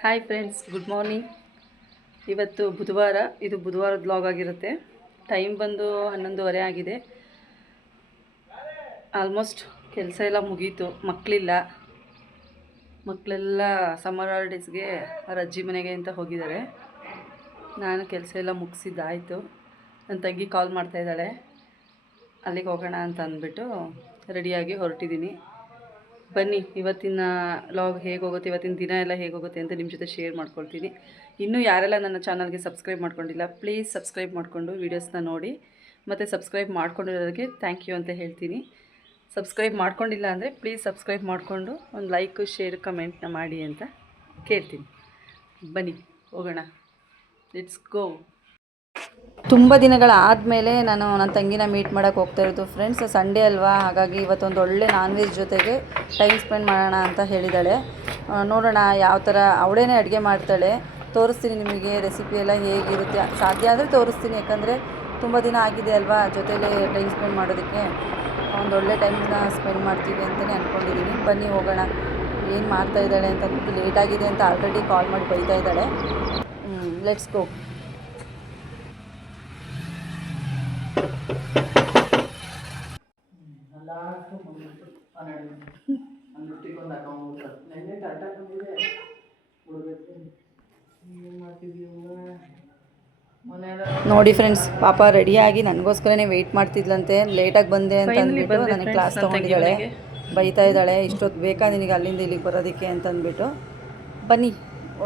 Hi friends, good morning. ಇವತ್ತು ಬುಧವಾರ, ಇದು ಬುಧವಾರದ ಬ್ಲಾಗ್ ಆಗಿರುತ್ತೆ. ಟೈಮ್ ಬಂದು 11:30 ಆಗಿದೆ. ಆಲ್ಮೋಸ್ಟ್ ಕೆಲಸ ಎಲ್ಲ ಮುಗೀತು. ಮಕ್ಕಳೆಲ್ಲ ಸಮ್ಮರ್ ಹಾಲಿಡೇಸ್ಗೆ ಅವ್ರ ಅಜ್ಜಿ ಮನೆಗೆ ಅಂತ ಹೋಗಿದ್ದಾರೆ. ನಾನು ಕೆಲಸ ಎಲ್ಲ ಮುಗಿಸಿದ್ದಾಯಿತು. ನನ್ನ ತಂಗಿ ಕಾಲ್ ಮಾಡ್ತಾಯಿದ್ದಾಳೆ, ಅಲ್ಲಿಗೆ ಹೋಗೋಣ ಅಂತ ಅಂದ್ಬಿಟ್ಟು ರೆಡಿಯಾಗಿ ಹೊರಟಿದ್ದೀನಿ. ಬನ್ನಿ, ಇವತ್ತಿನ ಲಾಗ್ ಹೇಗೆ ಹೋಗುತ್ತೆ, ಇವತ್ತಿನ ದಿನ ಎಲ್ಲ ಹೇಗೆ ಹೋಗುತ್ತೆ ಅಂತ ನಿಮ್ಮ ಜೊತೆ ಶೇರ್ ಮಾಡ್ಕೊಳ್ತೀನಿ. ಇನ್ನೂ ಯಾರೆಲ್ಲ ನನ್ನ ಚಾನಲ್ಗೆ ಸಬ್ಸ್ಕ್ರೈಬ್ ಮಾಡ್ಕೊಂಡಿಲ್ಲ, ಪ್ಲೀಸ್ ಸಬ್ಸ್ಕ್ರೈಬ್ ಮಾಡಿಕೊಂಡು ವೀಡಿಯೋಸ್ನ ನೋಡಿ. ಮತ್ತು ಸಬ್ಸ್ಕ್ರೈಬ್ ಮಾಡ್ಕೊಂಡಿರೋದಕ್ಕೆ ಥ್ಯಾಂಕ್ ಯು ಅಂತ ಹೇಳ್ತೀನಿ. ಸಬ್ಸ್ಕ್ರೈಬ್ ಮಾಡ್ಕೊಂಡಿಲ್ಲ ಅಂದರೆ ಪ್ಲೀಸ್ ಸಬ್ಸ್ಕ್ರೈಬ್ ಮಾಡಿಕೊಂಡು ಒಂದು ಲೈಕ್, ಶೇರ್, ಕಮೆಂಟ್ನ ಮಾಡಿ ಅಂತ ಕೇಳ್ತೀನಿ. ಬನ್ನಿ ಹೋಗೋಣ, ಲೆಟ್ಸ್ ಗೋ. ತುಂಬ ದಿನಗಳಾದಮೇಲೆ ನಾನು ನನ್ನ ತಂಗಿನ ಮೀಟ್ ಮಾಡೋಕ್ಕೆ ಹೋಗ್ತಾ ಇರೋದು ಫ್ರೆಂಡ್ಸ್. ಸಂಡೇ ಅಲ್ವಾ, ಹಾಗಾಗಿ ಇವತ್ತೊಂದು ಒಳ್ಳೆ ನಾನ್ ವೆಜ್ ಜೊತೆಗೆ ಟೈಮ್ ಸ್ಪೆಂಡ್ ಮಾಡೋಣ ಅಂತ ಹೇಳಿದ್ದಾಳೆ. ನೋಡೋಣ ಯಾವ ಥರ ಅವಳೇನೇ ಅಡುಗೆ ಮಾಡ್ತಾಳೆ. ತೋರಿಸ್ತೀನಿ ನಿಮಗೆ ರೆಸಿಪಿ ಎಲ್ಲ ಹೇಗಿರುತ್ತೆ, ಸಾಧ್ಯ ಆದರೆ ತೋರಿಸ್ತೀನಿ. ಯಾಕಂದರೆ ತುಂಬ ದಿನ ಆಗಿದೆ ಅಲ್ವಾ ಜೊತೆಲೇ ಟೈಮ್ ಸ್ಪೆಂಡ್ ಮಾಡೋದಕ್ಕೆ. ಒಂದೊಳ್ಳೆ ಟೈಮ್ನ ಸ್ಪೆಂಡ್ ಮಾಡ್ತೀವಿ ಅಂತಲೇ ಅಂದ್ಕೊಂಡಿದ್ದೀನಿ. ಬನ್ನಿ ಹೋಗೋಣ. ಏನು ಮಾಡ್ತಾಯಿದ್ದಾಳೆ ಅಂತ ಲೇಟಾಗಿದೆ ಅಂತ ಆಲ್ರೆಡಿ ಕಾಲ್ ಮಾಡಿ ಬೈತಾ ಇದ್ದಾಳೆ. Let's go. ನೋಡಿ ಫ್ರೆಂಡ್ಸ್, ಪಾಪ ರೆಡಿಯಾಗಿ ನನಗೋಸ್ಕರನೇ ವೆಯ್ಟ್ ಮಾಡ್ತಿದ್ಲಂತೆ. ಲೇಟಾಗಿ ಬಂದೆ ಅಂತ ಅಂದ್ಬಿಟ್ಟು ನನಗೆ ಕ್ಲಾಸ್ ತೊಗೊಂಡಿದ್ದಾಳೆ. ಬೈತಾ ಇದ್ದಾಳೆ, ಇಷ್ಟೊತ್ತು ಬೇಕಾ ನಿನಗೆ ಅಲ್ಲಿಂದ ಇಲ್ಲಿಗೆ ಬರೋದಕ್ಕೆ ಅಂತ ಅಂದ್ಬಿಟ್ಟು. ಬನ್ನಿ,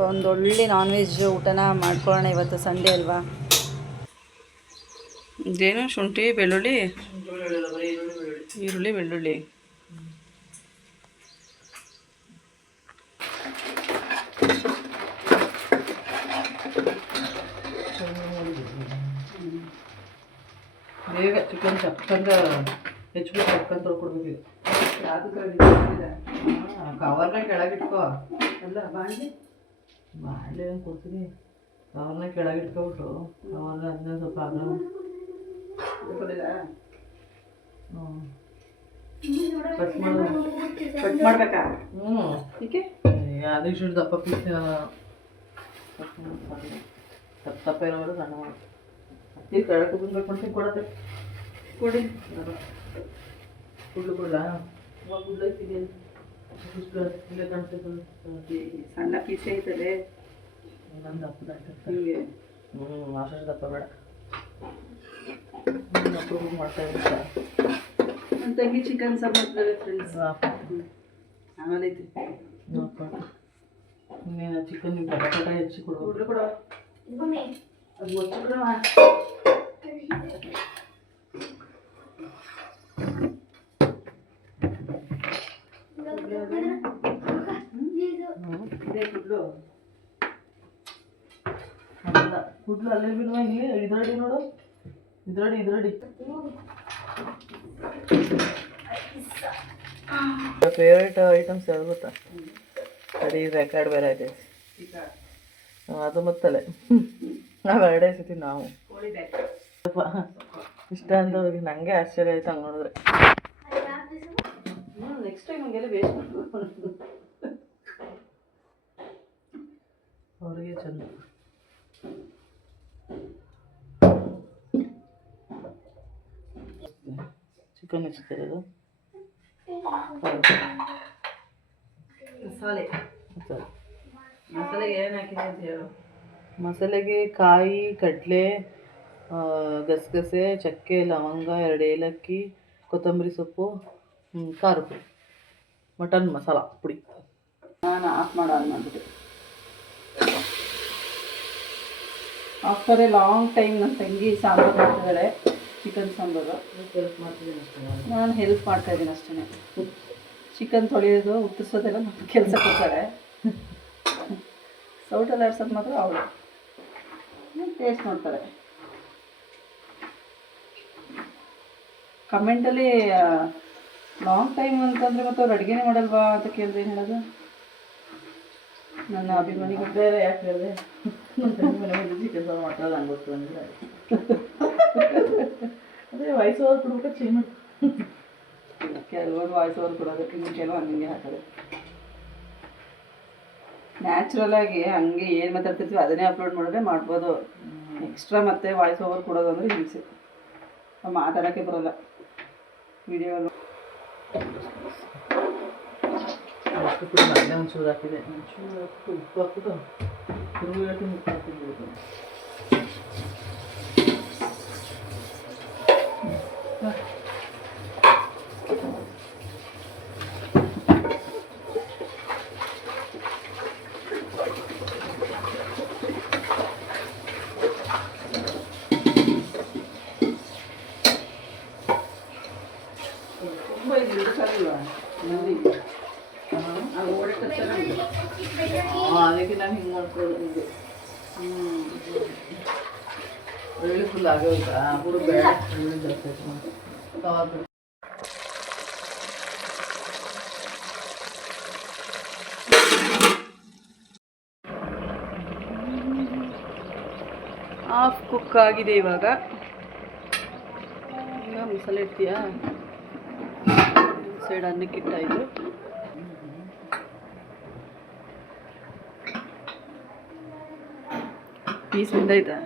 ಒಂದೊಳ್ಳೆ ನಾನ್ ವೆಜ್ ಊಟನ ಮಾಡ್ಕೊಳ್ಳೋಣ. ಇವತ್ತು ಸಂಡೇ ಅಲ್ವಾ. ಇದೇನು ಶುಂಠಿ, ಬೆಳ್ಳುಳ್ಳಿ, ಈರುಳ್ಳಿ, ಬೆಳ್ಳುಳ್ಳಿ. ಬೇಗ ಚಿಕನ್ ಚಕ್ಕಂತ ಹೆಚ್ಚಿಗೆ ಚಕ್ಕಂತ ತೊಳ್ಕೊಡ್ಬೇಕು. ಯಾವುದು ಕವರ್ನ ಕೆಳಗಿಟ್ಕೋ. ಅಲ್ಲ ಬಾಣಲೆ ಏನು ಕೊಡ್ತೀನಿ. ಕವರ್ನ ಕೆಳಗಿಟ್ಕೊಬಿಟ್ಟು ಕವರ್ನ ಅದನ್ನ ಸ್ವಲ್ಪ ಕಟ್ ಮಾಡ್ಬೇಕಾ? ಏಕೆ ಅದಕ್ಕೆ ದಪ್ಪ ಪೀಸ್ ದಪ್ಪ ಇರೋರು ಸಣ್ಣ ಮಾಡಿ ಈ ಕೆಳಕ್ಕೆ ಬಂದ್ಬೇಕು ಮಾಡ್ತೀನಿ. ಕೊಡತ್ತೆ ಕೊಡಿ. ಗುಡ್ಲು ಕೊಡಲ್ಲ, ಗುಡ್ಲು ಐತಿದೆ ಇಲ್ಲೇ ಕಾಣಿಸ್ತದೆ. ಸಣ್ಣ ಪೀಸೇ ಐತದೆ. ನನ್ನ ದಪ್ಪದ ಹೀಗೆ ಅಷ್ಟು ದಪ್ಪ ಬೇಡ. ಅಪ್ರೂವ್ ಮಾಡ್ತಾ ಇರ್ತಾರೆ. ನನ್ನ ತಂಗಿ ಚಿಕನ್ ಸಾರು ಮಾಡ್ತಾರೆ ಫ್ರೆಂಡ್ಸ್. ಆಮೇಲೆ ಐತಿ ಇನ್ನೇನು ಚಿಕನ್ ನೀವು ಪಟಾಟ ಹೆಚ್ಚಿ ಕೊಡು. ಗುಡ್ಲು ಕೊಡ, ಅದು ಮುಚ್ಚಿ ಕೊಡವ. ಗುಡ್ಲು ಅಲ್ಲೇ ಬಿಡುವ. ಇಲ್ಲಿ ಇದ್ರಡಿ ನೋಡು, ಇದ್ರಡಿ. ಫೇವ್ರೇಟ್ ಐಟಮ್ಸ್ ಯಾವ್ದು ಗೊತ್ತಾ? ಸರಿ, ರೆಕಾರ್ಡ್ ಬೇರೆ ಐತೆ ಅದು ಮತ್ತಲ್ಲೇ ನಾವು ಎರಡೇ ಸಿಗ್ತೀವಿ ನಾವು. ಇಷ್ಟ ಅಂತ ಹೋಗಿ ನನಗೆ ಆಶ್ಚರ್ಯ ಆಯ್ತು ಹಂಗೆ ನೋಡಿದ್ರೆ. ನೆಕ್ಸ್ಟ್ ಟೈಮ್ ಹಂಗೆಲ್ಲ ವೇಸ್ಟ್ ಮಾಡ್ಬೇಕು. ಅವ್ರಿಗೆ ಚಂದ ಚಿಕನ್ ಹೆಚ್ಚುತ್ತಾರೆ. ಅದು ಮಸಾಲೆಗೆ ಏನು ಹಾಕಿದೆ ಅಂತ ಹೇಳು. ಮಸಾಲೆಗೆ ಕಾಯಿ, ಕಡಲೆ, ಗಸಗಸೆ, ಚಕ್ಕೆ, ಲವಂಗ, 2 ಏಲಕ್ಕಿ, ಕೊತ್ತಂಬರಿ ಸೊಪ್ಪು, ಖಾರ ಪುಡಿ, ಮಟನ್ ಮಸಾಲ ಪುಡಿ. ನಾನು ಆಫ್ ಮಾಡಿಬಿಟ್ಟು ಆಫ್ಟರ್ ಎ ಲಾಂಗ್ ಟೈಮ್ ನನ್ನ ತಂಗಿ ಸಾಂಬಾರು ಮಾಡ್ತಿದ್ದಾಳೆ, ಚಿಕನ್ ಸಾಂಬಾರು. ಹೆಲ್ಪ್ ಮಾಡ್ತಿದ್ದೀನಿ ಅಷ್ಟೇ. ನಾನು ಹೆಲ್ಪ್ ಮಾಡ್ತಾಯಿದ್ದೀನಿ ಅಷ್ಟೇ. ಚಿಕನ್ ತೊಳೆಯೋದು, ಉತ್ತರಿಸೋದೆಲ್ಲ ನಮ್ಮ ಕೆಲಸ ಕೊಡ್ತಾಳೆ. ಸೌಟಲ್ಲಿ ಆಡ್ಸೋದು ಮಾತ್ರ ಅವಳು ಟೇಸ್ಟ್ ನೋಡ್ತಾಳೆ. ಕಮೆಂಟಲ್ಲಿ ಲಾಂಗ್ ಟೈಮ್ ಅಂತಂದರೆ ಮತ್ತು ಅವ್ರು ಅಡುಗೆನೇ ಮಾಡಲ್ವಾ ಅಂತ ಕೇಳಿದ್ರೆ ಏನು ಹೇಳೋದು? ನನ್ನ ಅಭಿಮಾನಿಗಳು ಬೇರೆ ಯಾಕೆ ಹೇಳಿದೆ? ನನ್ನ ತಂಗಿ ಮನೆ ಬಂದು ಚಿಕನ್ ಸಾರು ಮಾಡ್ತಾಳೆ ನಂಗೆ ಗೊತ್ತು ಅಂದರೆ ಅದೇ ವಾಯ್ಸ್ ಓವರ್ ಕೊಡ್ಬೇಕು. ಚೇಂಜ್ ಕೆಲವೊಂದು ವಾಯ್ಸ್ ಓವರ್ ಕೊಡೋದು, ಇನ್ನು ಕೆಲವು ಹಂಗೆ ಹಾಕೋದು. ನ್ಯಾಚುರಲಾಗಿ ಹಂಗೆ ಏನು ಮಾತಾಡ್ತಿರ್ತೀವಿ ಅದನ್ನೇ ಅಪ್ಲೋಡ್ ಮಾಡಿದ್ರೆ ಮಾಡ್ಬೋದು. ಎಕ್ಸ್ಟ್ರಾ ಮತ್ತೆ ವಾಯ್ಸ್ ಓವರ್ ಕೊಡೋದು ಅಂದರೆ ಹಿಂಸೆ, ಮಾತಾಡೋಕ್ಕೆ ಬರೋಲ್ಲ ವಿಡಿಯೋ. ಅಲ್ಲೇ ಒಂಚೂರು ಹಾಕಿದೆ, ಒಂಚೂರು ಹಾಕ್ಬಿಟ್ಟು ಉಪ್ಪು ಹಾಕ್ಬಿಟ್ಟು ತಿರುಗಿ ಹಾಕಿ ಮುಟ್ಟು ಹಾಕಿದ್ಬಿಟ್ಟು ತುಂಬ ಇದು ಇಡಕ್ಕಾಗಲ್ವಾ ನಂದಿ ಅದು ಓಡಕ್ಕೆ ಚೆನ್ನಾಗಿ. ಅದಕ್ಕೆ ನಾನು ಹಿಂಗೆ ಮಾಡ್ಕೊಳ್ಳೋದು. ಇದು ಬೆಳ್ಳುಳ್ಳಿ ಫುಲ್ ಆಗೋಯ್ತಾ ಪೂರ ಬೇಡ, ಬೆಳ್ಳುಳ್ಳಿ ಜಾಸ್ತಿ ಆಯ್ತು. ಹಾಫ್ ಕುಕ್ ಆಗಿದೆ. ಇವಾಗ ಮಸಾಲೆ ಇಡ್ತೀಯಾ? ಸೈಡ್ ಅನ್ನಕ್ಕೆ ಇಟ್ಟಾಯಿತು. ಪೀಸ್ ಬಂದೈತಾ?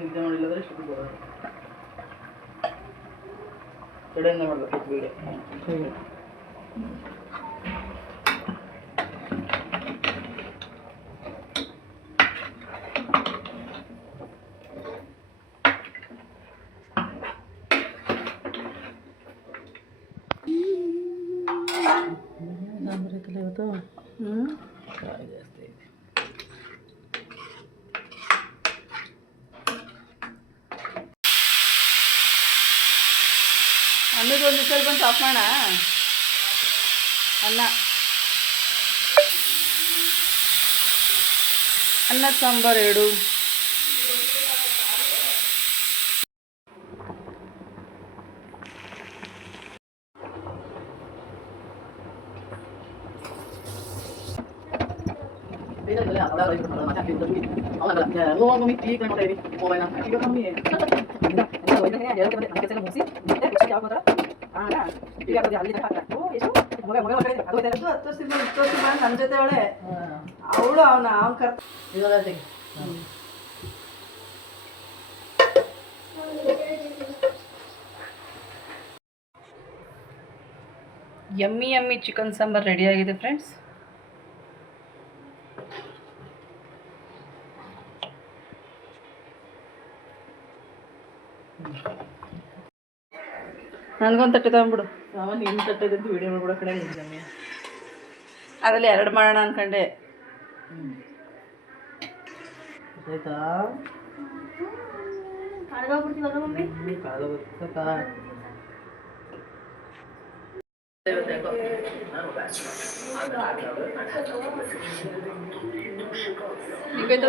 ನಿದ್ದೆ ಮಾಡಿಲ್ಲದ್ರೆ ಶುರು ಬರೋದು ಕಡೆಯಿಂದ ಮಾಡಬೇಕು ವೀಡಿಯೋ. ಇವತ್ತು ಕಾಯಿ ಜಾಸ್ತಿ ಇದೆ. ಅನ್ನದ ಒಂದು ವಿಷಲ್ ಬಂತು, ಆಫ್ ಮಾಡ. ಅನ್ನದ ಸಾಂಬಾರು ಎರಡು. ನನ್ನ ಜೊತೆ ಅವಳೆ, ಅವಳು ಅವನ ಯಮ್ಮಿ ಚಿಕನ್ ಸಾಂಬಾರ್ ರೆಡಿ ಆಗಿದೆ ಫ್ರೆಂಡ್ಸ್. ನನಗೊಂದು ತಟ್ಟೆ ತಗೊಂಡ್ಬಿಡು. ಅವನು ಏನು ತಟ್ಟೆದಂತ ವೀಡಿಯೋ ಮಾಡ್ಬಿಡೋ ಕಡೆ ಇದ್ದಾನೆ. ಅದರಲ್ಲಿ ಎರಡು ಮಾಡೋಣ ಅಂದ್ಕೊಂಡೆ. ಆಯ್ತಾ?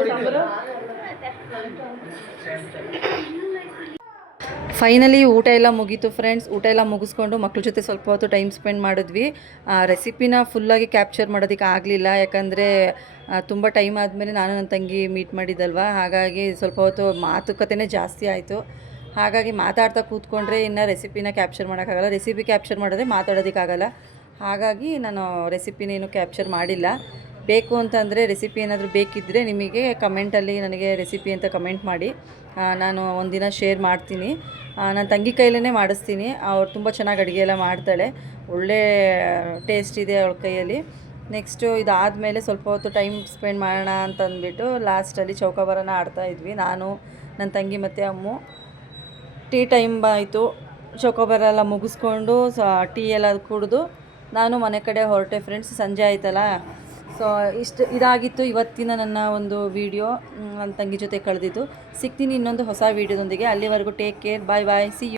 ಸಾಂಬಾರು ಫೈನಲಿ ಊಟ ಎಲ್ಲ ಮುಗೀತು ಫ್ರೆಂಡ್ಸ್. ಊಟ ಎಲ್ಲ ಮುಗಿಸ್ಕೊಂಡು ಮಕ್ಳ ಜೊತೆ ಸ್ವಲ್ಪ ಹೊತ್ತು ಟೈಮ್ ಸ್ಪೆಂಡ್ ಮಾಡಿದ್ವಿ. ರೆಸಿಪಿನ ಫುಲ್ಲಾಗಿ ಕ್ಯಾಪ್ಚರ್ ಮಾಡೋದಕ್ಕೆ ಆಗಲಿಲ್ಲ, ಯಾಕಂದರೆ ತುಂಬ ಟೈಮ್ ಆದಮೇಲೆ ನಾನು ನನ್ನ ತಂಗಿ ಮೀಟ್ ಮಾಡಿದ್ದಲ್ವ. ಹಾಗಾಗಿ ಸ್ವಲ್ಪ ಹೊತ್ತು ಮಾತುಕತೆನೇ ಜಾಸ್ತಿ ಆಯಿತು. ಹಾಗಾಗಿ ಮಾತಾಡ್ತಾ ಕೂತ್ಕೊಂಡ್ರೆ ಇನ್ನು ರೆಸಿಪಿನ ಕ್ಯಾಪ್ಚರ್ ಮಾಡೋಕ್ಕಾಗಲ್ಲ. ರೆಸಿಪಿ ಕ್ಯಾಪ್ಚರ್ ಮಾಡಿದ್ರೆ ಮಾತಾಡೋದಕ್ಕಾಗಲ್ಲ. ಹಾಗಾಗಿ ನಾನು ರೆಸಿಪಿನೇನು ಕ್ಯಾಪ್ಚರ್ ಮಾಡಿಲ್ಲ. ಬೇಕು ಅಂತಂದರೆ ರೆಸಿಪಿ ಏನಾದರೂ ಬೇಕಿದ್ದರೆ ನಿಮಗೆ ಕಮೆಂಟಲ್ಲಿ ನನಗೆ ರೆಸಿಪಿ ಅಂತ ಕಮೆಂಟ್ ಮಾಡಿ, ನಾನು ಒಂದಿನ ಶೇರ್ ಮಾಡ್ತೀನಿ. ನನ್ನ ತಂಗಿ ಕೈಲೇ ಮಾಡಿಸ್ತೀನಿ. ಅವಳು ತುಂಬ ಚೆನ್ನಾಗಿ ಅಡುಗೆ ಎಲ್ಲ ಮಾಡ್ತಾಳೆ, ಒಳ್ಳೆ ಟೇಸ್ಟ್ ಇದೆ ಅವಳ ಕೈಯಲ್ಲಿ. ನೆಕ್ಸ್ಟು ಇದಾದಮೇಲೆ ಸ್ವಲ್ಪ ಹೊತ್ತು ಟೈಮ್ ಸ್ಪೆಂಡ್ ಮಾಡೋಣ ಅಂತಂದ್ಬಿಟ್ಟು ಲಾಸ್ಟಲ್ಲಿ ಚೌಕಾಬಾರನ ಆಡ್ತಾಯಿದ್ವಿ ನಾನು, ನನ್ನ ತಂಗಿ ಮತ್ತು ಅಮ್ಮು. ಟೀ ಟೈಮ್ ಆಯಿತು. ಚೌಕಾಬಾರ ಎಲ್ಲ ಮುಗಿಸ್ಕೊಂಡು ಟೀ ಎಲ್ಲ ಕುಡಿದು ನಾನು ಮನೆ ಕಡೆ ಹೊರಟೆ ಫ್ರೆಂಡ್ಸ್. ಸಂಜೆ ಆಯ್ತಲ್ಲ, ಸೊ ಇದಾಗಿತ್ತು ಇವತ್ತಿನ ನನ್ನ ಒಂದು ವಿಡಿಯೋ. ನನ್ನ ತಂಗಿ ಜೊತೆ ಕಳೆದಿದ್ದು. ಸಿಗ್ತೀನಿ ಇನ್ನೊಂದು ಹೊಸ ವೀಡಿಯೋದೊಂದಿಗೆ. ಅಲ್ಲಿವರೆಗೂ take care, bye bye, see you.